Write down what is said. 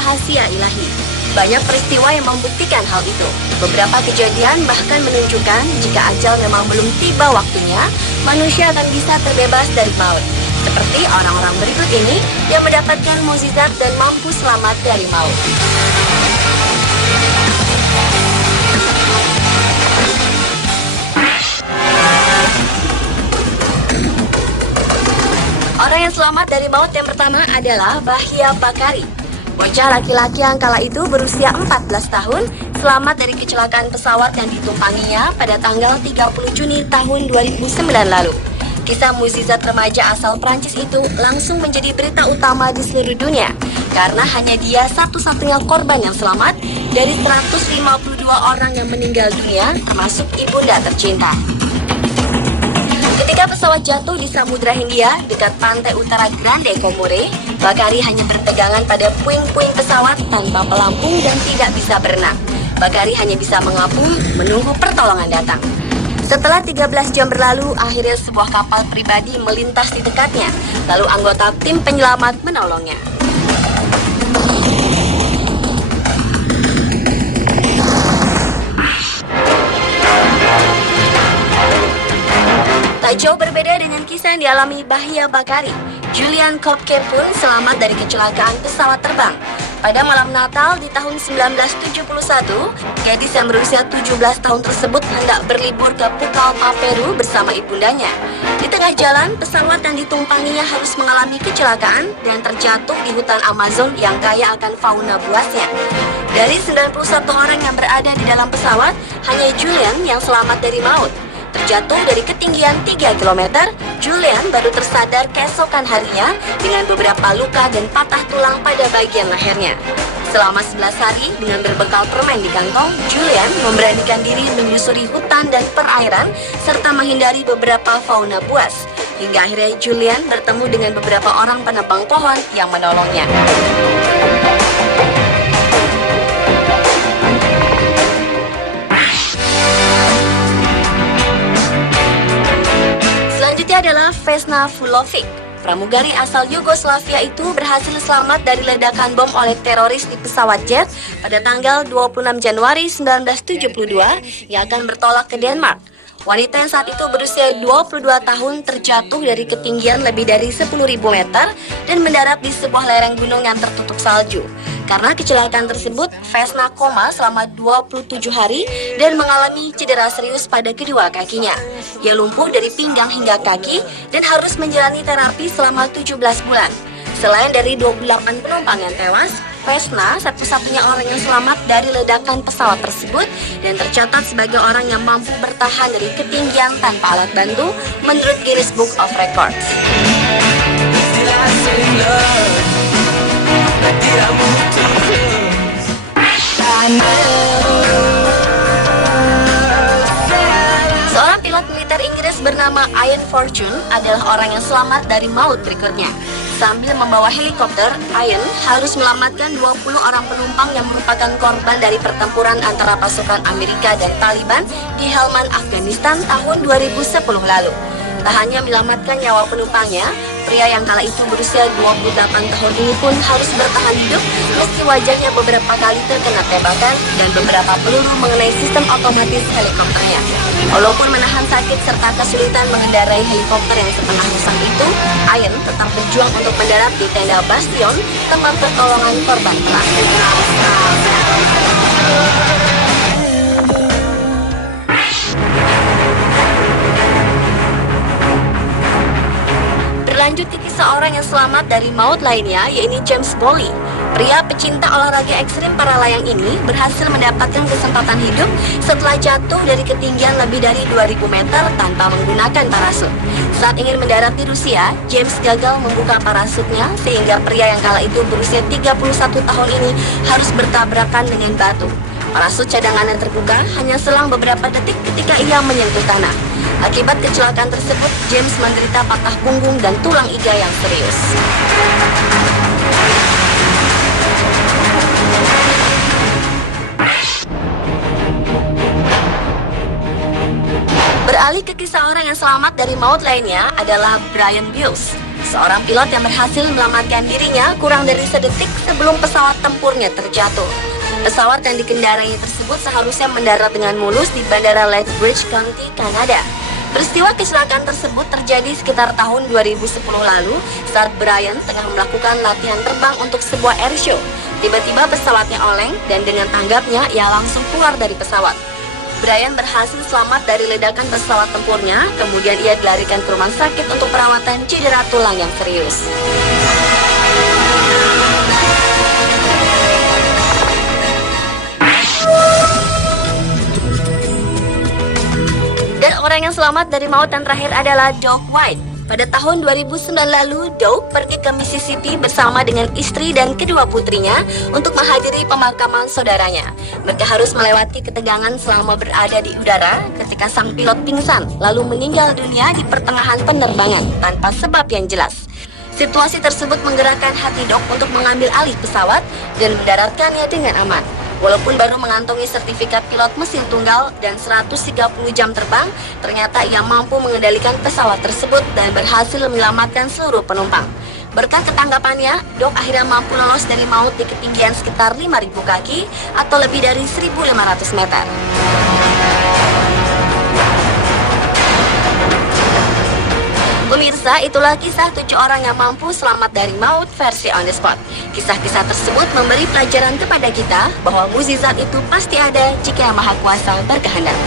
rahasia ilahi. Banyak peristiwa yang membuktikan hal itu. Beberapa kejadian bahkan menunjukkan jika ajal memang belum tiba waktunya, manusia akan bisa terbebas dari maut. Seperti orang-orang berikut ini yang mendapatkan mukjizat dan mampu selamat dari maut. Orang yang selamat dari maut yang pertama adalah Bahia Bakari. Bocah laki-laki yang kala itu berusia 14 tahun selamat dari kecelakaan pesawat yang ditumpanginya pada tanggal 30 Juni tahun 2009 lalu. Kisah mukjizat remaja asal Prancis itu langsung menjadi berita utama di seluruh dunia karena hanya dia satu-satunya korban yang selamat dari 152 orang yang meninggal dunia termasuk ibunda tercinta. Ketika pesawat jatuh di Samudra Hindia dekat pantai utara Grande Comore, Bakari hanya berpegangan pada puing-puing pesawat tanpa pelampung dan tidak bisa berenang. Bakari hanya bisa mengapung menunggu pertolongan datang. Setelah 13 jam berlalu, akhirnya sebuah kapal pribadi melintas di dekatnya. Lalu anggota tim penyelamat menolongnya. Tak jauh berbeda dengan kisah yang dialami Bahia Bakari, Julian Kopke pun selamat dari kecelakaan pesawat terbang. Pada malam Natal di tahun 1971, gadis yang berusia 17 tahun tersebut hendak berlibur ke Pucallpa, Peru bersama ibundanya. Di tengah jalan, pesawat yang ditumpanginya harus mengalami kecelakaan dan terjatuh di hutan Amazon yang kaya akan fauna buasnya. Dari 91 orang yang berada di dalam pesawat, hanya Julian yang selamat dari maut. Terjatuh dari ketinggian 3 km, Julian baru tersadar keesokan harinya dengan beberapa luka dan patah tulang pada bagian lehernya. Selama 11 hari dengan berbekal permen di kantong, Julian memberanikan diri menyusuri hutan dan perairan serta menghindari beberapa fauna buas. Hingga akhirnya Julian bertemu dengan beberapa orang penebang pohon yang menolongnya. Adalah Vesna Vulovic. Pramugari asal Yugoslavia itu berhasil selamat dari ledakan bom oleh teroris di pesawat jet pada tanggal 26 Januari 1972 yang akan bertolak ke Denmark. Wanita yang saat itu berusia 22 tahun terjatuh dari ketinggian lebih dari 10.000 meter dan mendarat di sebuah lereng gunung yang tertutup salju. Karena kecelakaan tersebut, Vesna koma selama 27 hari dan mengalami cedera serius pada kedua kakinya. Ia lumpuh dari pinggang hingga kaki dan harus menjalani terapi selama 17 bulan. Selain dari 28 penumpang yang tewas, Vesna satu-satunya orang yang selamat dari ledakan pesawat tersebut dan tercatat sebagai orang yang mampu bertahan dari ketinggian tanpa alat bantu menurut Guinness Book of Records. Seorang pilot militer Inggris bernama Ian Fortune adalah orang yang selamat dari maut berikutnya. Sambil membawa helikopter, Ian harus menyelamatkan 20 orang penumpang yang merupakan korban dari pertempuran antara pasukan Amerika dan Taliban di Helmand, Afghanistan tahun 2010 lalu. Tak hanya menyelamatkan nyawa penumpangnya, pria yang kala itu berusia 28 tahun ini pun harus bertahan hidup meski wajahnya beberapa kali terkena tembakan dan beberapa peluru mengenai sistem otomatis helikopternya. Walaupun menahan sakit serta kesulitan mengendarai helikopter yang setengah rusak itu, Ian tetap berjuang untuk mendarat di tenda Bastion, tempat pertolongan korban perang. Berlanjut ke kisah orang yang selamat dari maut lainnya, yaitu James Bowley. Pria pecinta olahraga ekstrim para layang ini berhasil mendapatkan kesempatan hidup setelah jatuh dari ketinggian lebih dari 2.000 meter tanpa menggunakan parasut. Saat ingin mendarat di Rusia, James gagal membuka parasutnya sehingga pria yang kala itu berusia 31 tahun ini harus bertabrakan dengan batu. Parasut cadangannya terbuka hanya selang beberapa detik ketika ia menyentuh tanah. Akibat kecelakaan tersebut, James menderita patah punggung dan tulang iga yang serius. Beralih ke kisah orang yang selamat dari maut lainnya adalah Brian Buels. Seorang pilot yang berhasil menyelamatkan dirinya kurang dari sedetik sebelum pesawat tempurnya terjatuh. Pesawat yang dikendarainya tersebut seharusnya mendarat dengan mulus di Bandara Lethbridge County, Kanada. Peristiwa kecelakaan tersebut terjadi sekitar tahun 2010 lalu saat Brian tengah melakukan latihan terbang untuk sebuah airshow. Tiba-tiba pesawatnya oleng dan dengan tanggapnya ia langsung keluar dari pesawat. Brian berhasil selamat dari ledakan pesawat tempurnya, kemudian ia dilarikan ke rumah sakit untuk perawatan cedera tulang yang serius. Dan orang yang selamat dari maut yang terakhir adalah Doug White. Pada tahun 2009 lalu, Doug pergi ke Mississippi bersama dengan istri dan kedua putrinya untuk menghadiri pemakaman saudaranya. Mereka harus melewati ketegangan selama berada di udara ketika sang pilot pingsan, lalu meninggal dunia di pertengahan penerbangan tanpa sebab yang jelas. Situasi tersebut menggerakkan hati Doug untuk mengambil alih pesawat dan mendaratkannya dengan aman. Walaupun baru mengantongi sertifikat pilot mesin tunggal dan 130 jam terbang, ternyata ia mampu mengendalikan pesawat tersebut dan berhasil menyelamatkan seluruh penumpang. Berkat ketanggapannya, Doug akhirnya mampu lolos dari maut di ketinggian sekitar 5.000 kaki atau lebih dari 1.500 meter. Pemirsa, itulah kisah 7 orang yang mampu selamat dari maut versi On The Spot. Kisah-kisah tersebut memberi pelajaran kepada kita bahwa mukjizat itu pasti ada jika Yang Maha Kuasa berkehendak.